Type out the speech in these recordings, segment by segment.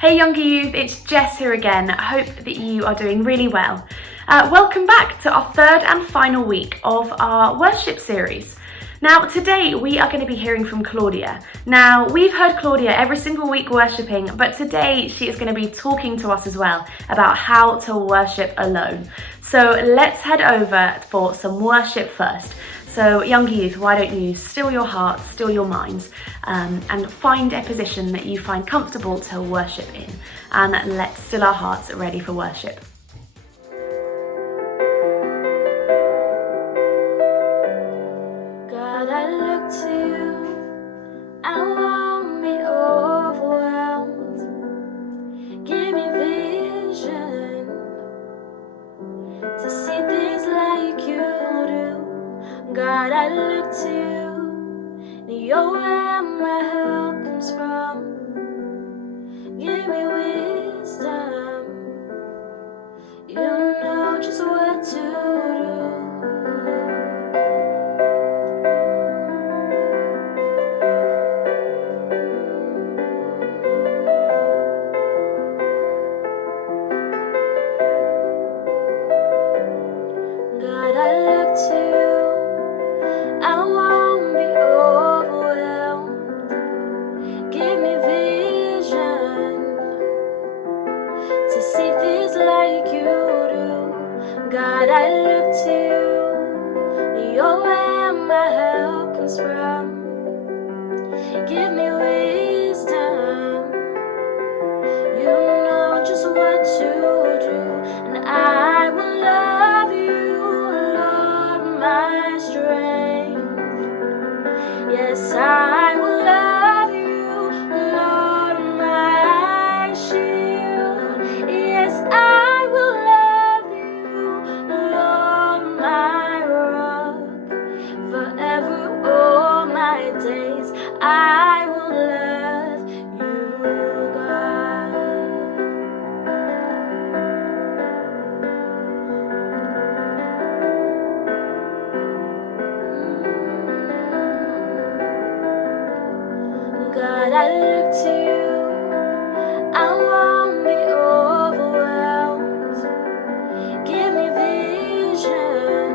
Hey younger youth, it's Jess here again. I hope that you are doing really well. Welcome back to our third and final week of our worship series. Now today we are going to be hearing from Claudia. Now we've heard Claudia every single week worshipping, but today she is going to be talking to us as well about how to worship alone. So let's head over for some worship first. So younger youth, why don't you still your hearts, still your minds, and find a position that you find comfortable to worship in. And let's still our hearts ready for worship. God, I look to you, I won't be overwhelmed. Give me vision to see things like you do. God, I look to you, you're where my help comes from. Give me wisdom, you know just what to do. God, I look to you, I won't be overwhelmed. Give me vision to see things like you do. God, I look to you, you're where my help comes from. Give me wisdom, you know just what to do. And I will love you, Lord, my strength. Yes, I will love you, Lord, my shield. Yes, I will love you, Lord, my rock. Forever, all my days, I will love you, God. God, I look to you, I won't be overwhelmed. Give me vision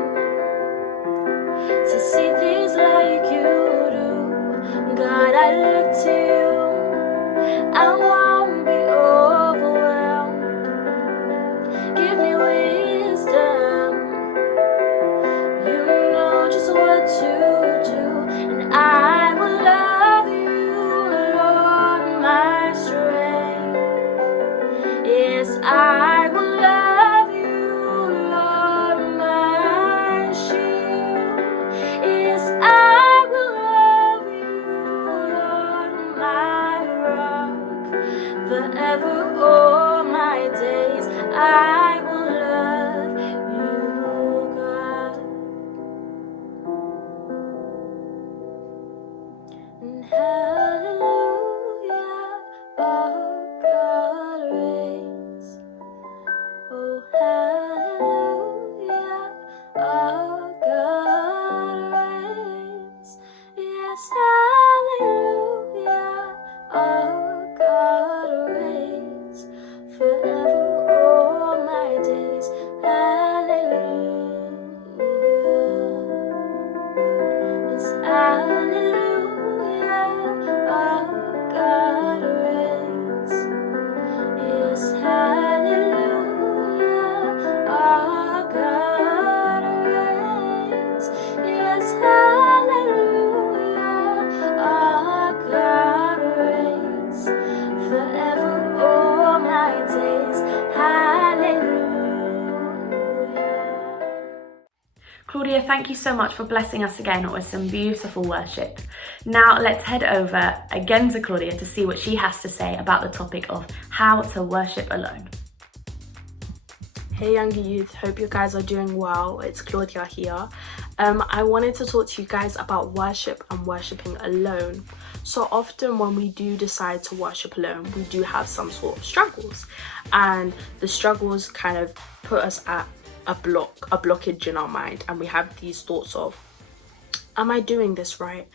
to see things like you do. God, I look to you, I won't be overwhelmed. Give me wisdom, you know just what to do. And I will love you, Lord, my strength. Yes, I will love you, Lord, my shield. Yes, I will love you, Lord, my rock. Forever, all my days, I will love you, God. And hallelujah, oh God reigns. Oh hallelujah, oh God reigns. Yes, hallelujah, oh God reigns. Forever, all my days, hallelujah. Yes, hallelujah, oh God reigns. Yes, hallelujah, oh God reigns. Yes, hallelujah, oh God reigns. Forever, all my days, hallelujah. Claudia, thank you so much for blessing us again with some beautiful worship. Now let's head over again to Claudia to see what she has to say about the topic of how to worship alone. Hey younger youth, hope you guys are doing well. It's Claudia here. I wanted to talk to you guys about worship and worshipping alone. So often when we do decide to worship alone, we do have some sort of struggles, and the struggles kind of put us at a blockage in our mind, and we have these thoughts of, am I doing this right?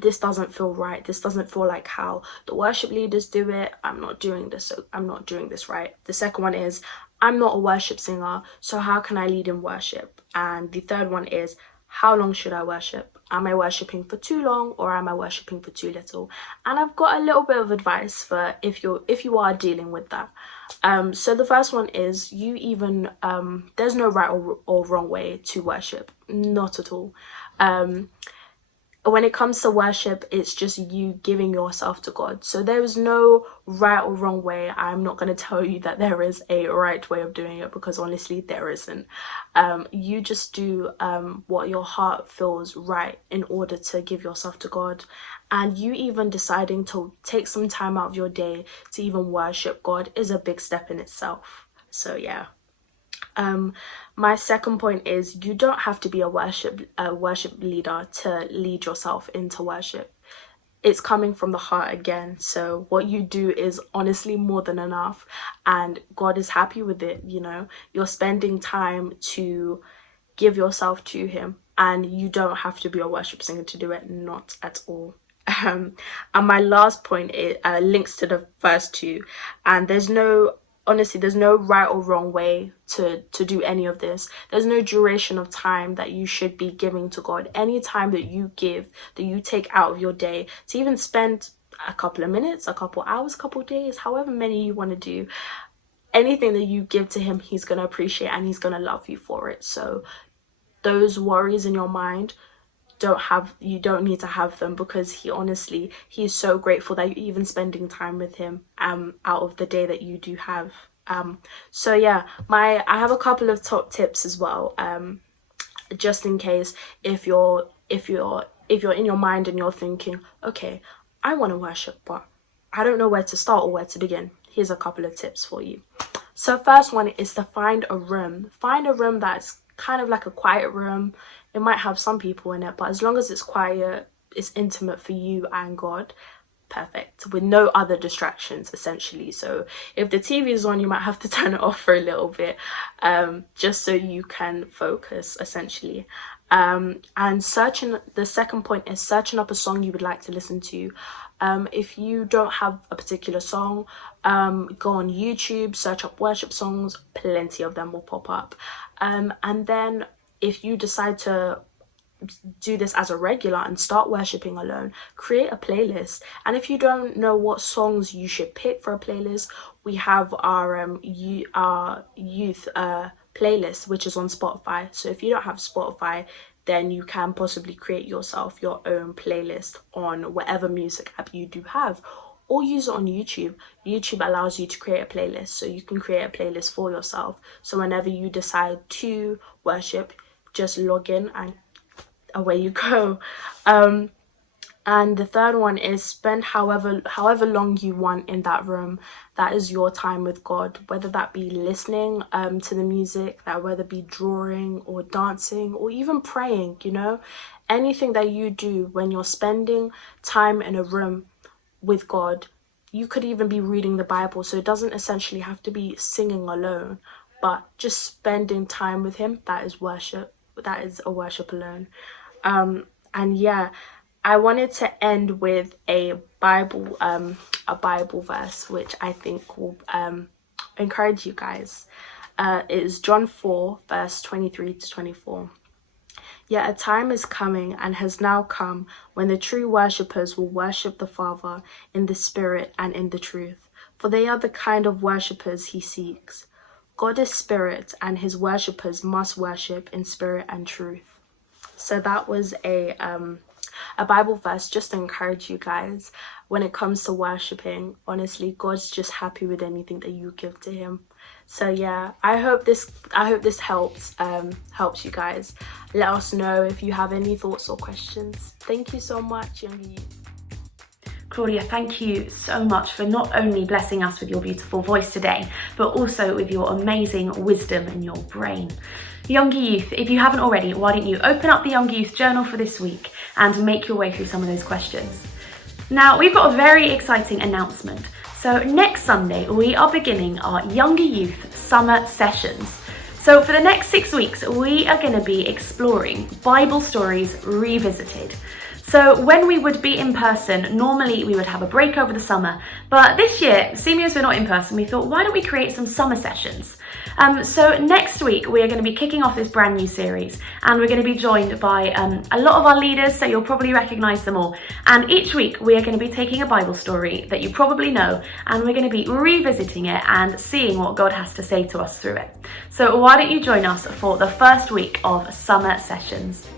this doesn't feel right. This doesn't feel like how the worship leaders do it. I'm not doing this. So I'm not doing this right. The second one is, I'm not a worship singer, so how can I lead in worship? And the third one is, how long should I worship? Am I worshiping for too long, or am I worshiping for too little? And I've got a little bit of advice for if you are dealing with that. So the first one is, there's no right or wrong way to worship, not at all. When it comes to worship, it's just you giving yourself to God. So there is no right or wrong way. I'm not going to tell you that there is a right way of doing it, because honestly, there isn't. You just do what your heart feels right in order to give yourself to God. And you even deciding to take some time out of your day to even worship God is a big step in itself. So yeah. My second point is, you don't have to be a worship leader to lead yourself into worship. It's coming from the heart again. So what you do is honestly more than enough, and God is happy with it. You know, you're spending time to give yourself to Him, and you don't have to be a worship singer to do it, not at all. And my last point links to the first two, and there's no right or wrong way to do any of this. There's no duration of time that you should be giving to God. Any time that you give, that you take out of your day to even spend a couple of minutes, a couple hours, a couple of days, however many you want to do, anything that you give to Him, He's going to appreciate and He's going to love you for it. So those worries in your mind, you don't need to have them, because He is so grateful that you're even spending time with Him out of the day that you do have. So yeah, I have a couple of top tips as well, just in case if you're in your mind and you're thinking, okay, I want to worship, but I don't know where to start or where to begin. Here's a couple of tips for you. So first one is to find a room that's kind of like a quiet room. It might have some people in it, but as long as it's quiet, it's intimate for you and God, perfect, with no other distractions essentially. So if the TV is on, you might have to turn it off for a little bit, just so you can focus essentially. And the second point is searching up a song you would like to listen to. If you don't have a particular song, go on YouTube, search up worship songs, plenty of them will pop up. And then if you decide to do this as a regular and start worshiping alone, create a playlist. And if you don't know what songs you should pick for a playlist, we have our youth playlist, which is on Spotify. So if you don't have Spotify, then you can possibly create yourself your own playlist on whatever music app you do have, or use it on YouTube. YouTube allows you to create a playlist, so you can create a playlist for yourself. So whenever you decide to worship, just log in and away you go. And the third one is spend however long you want in that room. That is your time with God, whether that be listening to the music, that whether be drawing or dancing or even praying, you know, anything that you do when you're spending time in a room with God. You could even be reading the Bible, so it doesn't essentially have to be singing alone, but just spending time with Him, that is worship. That is a worship alone. And yeah, I wanted to end with a Bible verse, which I think will encourage you guys. It is John 4, verse 23 to 24. Yet a time is coming and has now come when the true worshippers will worship the Father in the Spirit and in the truth, for they are the kind of worshippers He seeks. God is spirit, and His worshippers must worship in spirit and truth. So that was a Bible verse just to encourage you guys when it comes to worshiping. Honestly, God's just happy with anything that you give to Him. So yeah, I hope this helps you guys. Let us know if you have any thoughts or questions. Thank you so much, Younger Youth. Claudia, thank you so much for not only blessing us with your beautiful voice today, but also with your amazing wisdom and your brain. Younger Youth, if you haven't already, why don't you open up the Younger Youth journal for this week and make your way through some of those questions. Now, we've got a very exciting announcement. So next Sunday, we are beginning our Younger Youth summer sessions. So for the next 6 weeks, we are going to be exploring Bible stories revisited. So when we would be in person, normally we would have a break over the summer, but this year, seeing as we're not in person, we thought, why don't we create some summer sessions? So next week we are going to be kicking off this brand new series, and we're going to be joined by a lot of our leaders, so you'll probably recognise them all. And each week we are going to be taking a Bible story that you probably know, and we're going to be revisiting it and seeing what God has to say to us through it. So why don't you join us for the first week of summer sessions?